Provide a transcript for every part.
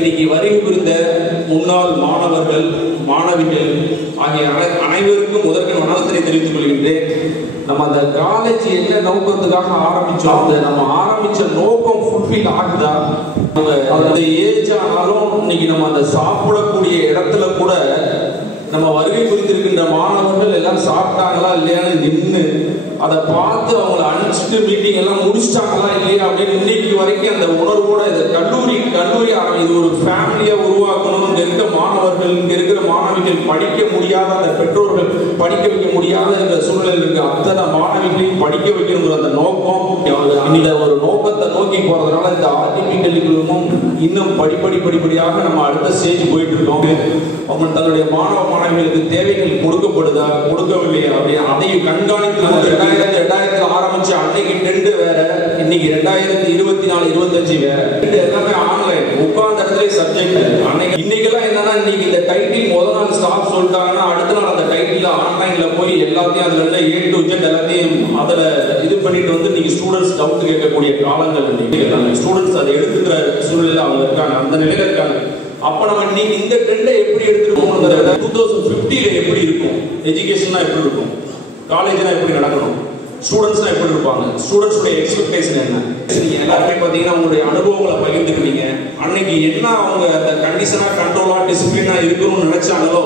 இன்னைக்கு வருகை புரிந்த முன்னாள் மாணவர்கள், மாணவிகள் ஆகிய அனைவருக்கும் முதற்கண் வணக்கத்தை தெரிவித்துக் கொள்கின்றேன். நம்ம அந்த காலேஜ் என்ன நோக்கத்துக்காக ஆரம்பிச்சோம், அந்த நம்ம ஆரம்பிச்ச நோக்கம் ஃபுல்ஃபில் ஆகுதா? அந்த ஏஜ் ஆனாலும் இன்னைக்கு நம்ம அந்த சாப்பிடக்கூடிய இடத்துல கூட நம்ம வருகை புரிந்திருக்கின்ற மாணவர்கள் எல்லாம் சாப்பிட்டாங்களா இல்லையான்னு நின்று அதை பார்த்து அவங்களை அனுப்பிச்சுட்டு மீட்டிங் எல்லாம் முடிச்சிட்டாங்களா இல்லையா அப்படின்னு இன்னைக்கு வரைக்கும் அந்த உணர்வோட இதை கல்லூரி இது ஒரு ஃபேமிலியா உருவாக்கணும். இங்க இருக்க மாணவர்கள், இங்க இருக்கிற மாணவிகள் படிக்க முடியாத அந்த பெற்றோர்கள் படிக்க வைக்க முடியாத இந்த சூழ்நிலையில் இருக்க அத்தனை மாணவிகளையும் படிக்க வைக்கணுங்கிற அந்த நோக்கம், இந்த ஒரு நோக்கத்தை நோக்கி போறதுனால இந்த ஆர்டிபி கல்விக்குழுமம் இன்னும் படிப்படியாக நம்ம அடுத்த ஸ்டேஜ் போயிட்டு இருக்கோம். அவங்க தன்னுடைய மாணவ மாணவிகளுக்கு தேவைகள் கொடுக்கப்படுதா கொடுக்கவில்லையா அப்படின்னு அதையும் கண்காணித்து 2000 ஆரம்பிச்சு அன்னைக்கு டென்ட் வேற, இன்னைக்கு 2024-25 வேற, எல்லாமே ஆன்லைன் உட்கார்ந்த இடத்துல சப்ஜெக்ட். இன்னைக்கெல்லாம் என்னன்னா இன்னைக்கு இந்த டைட்டில் முதல் நாள் ஸ்டாஃப் சொல்லிட்டாங்கன்னா அடுத்த நாள் அந்த டைட்டில் ஆன்லைன்ல போய் எல்லாத்தையும் அதுல இருந்து A to Z எல்லாத்தையும் அதுல இது பண்ணிட்டு வந்து இன்னைக்கு ஸ்டூடெண்ட்ஸ் டவுட் கேட்கக்கூடிய காலங்கள் இன்னைக்கு ஸ்டூடெண்ட்ஸ் அதை எடுத்துக்கிற சூழ்நிலை அவங்க இருக்காங்க, அந்த நிலையில இருக்காங்க. அப்ப நம்ம இன்னைக்கு இந்த ட்ரெண்டை எப்படி எடுத்துருக்கோம், 2050 எப்படி இருக்கும், எஜுகேஷன்லாம் எப்படி இருக்கும், காலேஜ்லாம் எப்படி நடக்கணும், ஸ்டூடெண்ட்ஸ்லாம் எப்படி இருப்பாங்க, ஸ்டூடெண்ட்ஸோட எக்ஸ்பெக்டேஷன் என்ன, நீங்க எல்லாருமே பாத்தீங்கன்னா உங்களுடைய அனுபவங்களை பகிர்ந்துக்கிறீங்க. அன்னைக்கு என்ன அவங்க அந்த கண்டிஷனா கண்ட்ரோலா டிசிப்ளினா இருக்கணும்னு நினைச்சாங்களோ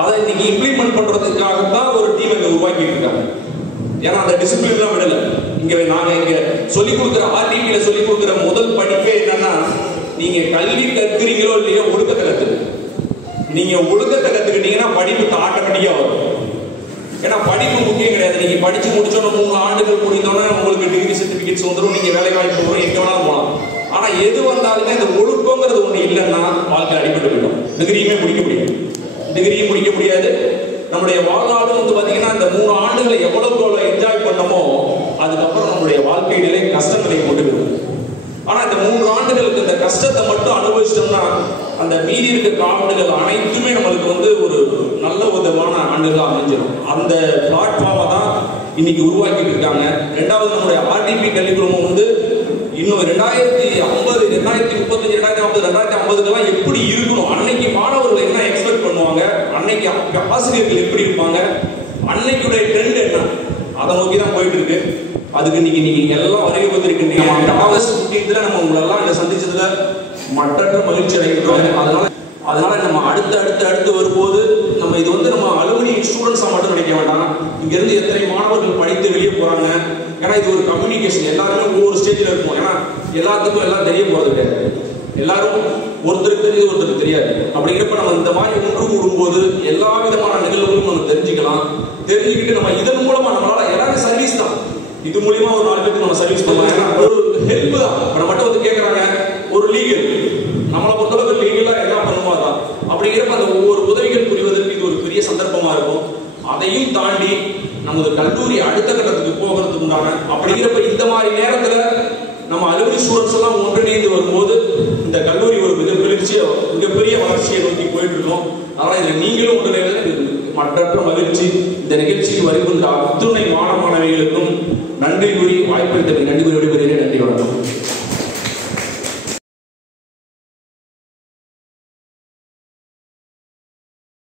அதை இன்னைக்கு இம்ப்ளிமெண்ட் பண்றதுக்காகத்தான் ஒரு டீம் இங்க உருவாக்கிட்டு இருக்காங்க. ஏன்னா அந்த டிசிப்ளின்லாம் விடல. நாங்க இங்க சொல்லிக் கொடுக்குற ஆர்டிபியில சொல்லிக் கொடுக்குற முதல் படிப்பே என்னன்னா, நீங்க கல்வி கற்கிறீங்களோ இல்லையோ ஒழுக்கத்தை கத்துக்கு. நீங்க ஒழுக்கத்தை கத்துக்கிட்டீங்கன்னா படிப்பு ஆட்டோமேட்டிக்கா வரும். ஏன்னா படிப்பு முக்கியம் கிடையாது. நீங்க படிச்சு முடிச்சோன்னு 3 ஆண்டுகள் முடிந்தோன்னா உங்களுக்கு டிகிரி சர்டிபிகேட்ஸ் வந்துடும், நீங்க வேலை வாய்ப்பு வரும், எங்க வேணாலும் போகலாம். ஆனா எது வந்தாலுமே இந்த ஒழுக்கங்கிறது ஒண்ணு இல்லைன்னா வாழ்க்கை அடிபட்டு போயிடும். டிகிரியுமே முடிக்க முடியாது, டிகிரியும் முடிக்க முடியாது. நம்முடைய வாழ்நாளும் வந்து பாத்தீங்கன்னா இந்த 3 ஆண்டுகளை எவ்வளவு என்ஜாய் பண்ணமோ அதுக்கப்புறம் நம்மளுடைய வாழ்க்கை நிலை கஷ்டங்களை கொண்டு வரும். ஆனா இந்த 3 ஆண்டுகளுக்கு இந்த கஷ்டத்தை மட்டும் அனுபவிச்சிட்டோம்னா அந்த மீதி இருக்க ஆண்டுகள் அனைத்துமே நம்மளுக்கு வந்து ஒரு நல்ல விதமான ஆண்டுகள் அமைஞ்சிடும். அந்த பிளாட்ஃபார்மை தான் இன்னைக்கு உருவாக்கிட்டு இருக்காங்க. ரெண்டாவது நம்மளுடைய ஆர்டிபி கல்விக்குழுமம் வந்து இன்னும் 2050, 2035, 2040, 2050 எப்படி இருக்கணும், அன்னைக்கு மாணவர்கள் என்ன எக்ஸ்பெக்ட் பண்ணுவாங்க, அன்னைக்கு ஆசிரியர்கள் எப்படி இருப்பாங்க, அன்னைக்குடைய ட்ரெண்ட் என்ன, அதை நோக்கி தான் போயிட்டு இருக்கு. அதுக்கு நீங்க எல்லாம் வருகை வந்திருக்கின்றீங்க. ஆகஸ்ட் 15 நம்ம உங்களெல்லாம் இங்க சந்திச்சதுல மற்றற்ற மகிழ்ச்சி அடைகிறோம். அதனால நம்ம அடுத்து வரும்போது நம்ம இது வந்து நம்ம அலுமினி ஸ்டூடெண்ட்ஸா மட்டும் நினைக்க வேண்டாம். இங்க இருந்து எத்தனை மாணவர்கள் படித்து வெளியே போறாங்க. ஏன்னா இது ஒரு கம்யூனிகேஷன், எல்லாருமே ஒவ்வொரு ஸ்டேஜ்ல இருக்கும். ஏன்னா எல்லாத்துக்கும் எல்லாம் தெரிய போறது கிடையாது. எல்லாரும் ஒருத்தருக்கு தெரியுது ஒருத்தருக்கு தெரியாது. அப்படிங்கிறப்ப நம்ம இந்த மாதிரி ஒன்று கூடும்போது எல்லா விதமான நிகழ்வுகளும் நம்ம தெரிஞ்சுக்கலாம். தெரிஞ்சுக்கிட்டு நம்ம இதன் மூலமா நம்மளால எல்லாமே சர்வீஸ் தான். இது மூலியமா ஒரு 4 பேருக்கு நம்ம சர்வீஸ் பண்ணலாம். ஏன்னா ஒரு ஹெல்ப் தான். நம்ம மட்டும் வந்து கேட்கறாங்க ஒரு லீகல், நம்மளை பொறுத்தளவு லீகலா எல்லாம் பண்ணுவா தான். அப்படிங்கிறப்ப அந்த ஒவ்வொரு உதவிகள் புரிவதற்கு இது ஒரு பெரிய சந்தர்ப்பமா இருக்கும். அதையும் தாண்டி நமது கல்லூரி அடுத்த கட்டத்துக்கு போகிறதுக்கு உண்டான அப்படிங்கிறப்ப இந்த மாதிரி நேரத்துல நம்ம அலுவலி ஸ்டூடெண்ட்ஸ் எல்லாம் ஒன்றிணைந்து வரும்போது இந்த கல்லூரி ஒரு மிகப்பெரிய வளர்ச்சியை நோக்கி போயிட்டு இருக்கோம். அதனால இதுல நீங்களும் ஒன்றிணைவது மற்றற்ற மகிழ்ச்சி. இந்த நிகழ்ச்சிக்கு வருகின்ற அத்துணை மாணவர்களுக்கும் நன்றி கூறி வாய்ப்பளித்தமை நன்றி கூறி விடைபெறுகிறேன். நன்றி வணக்கம்.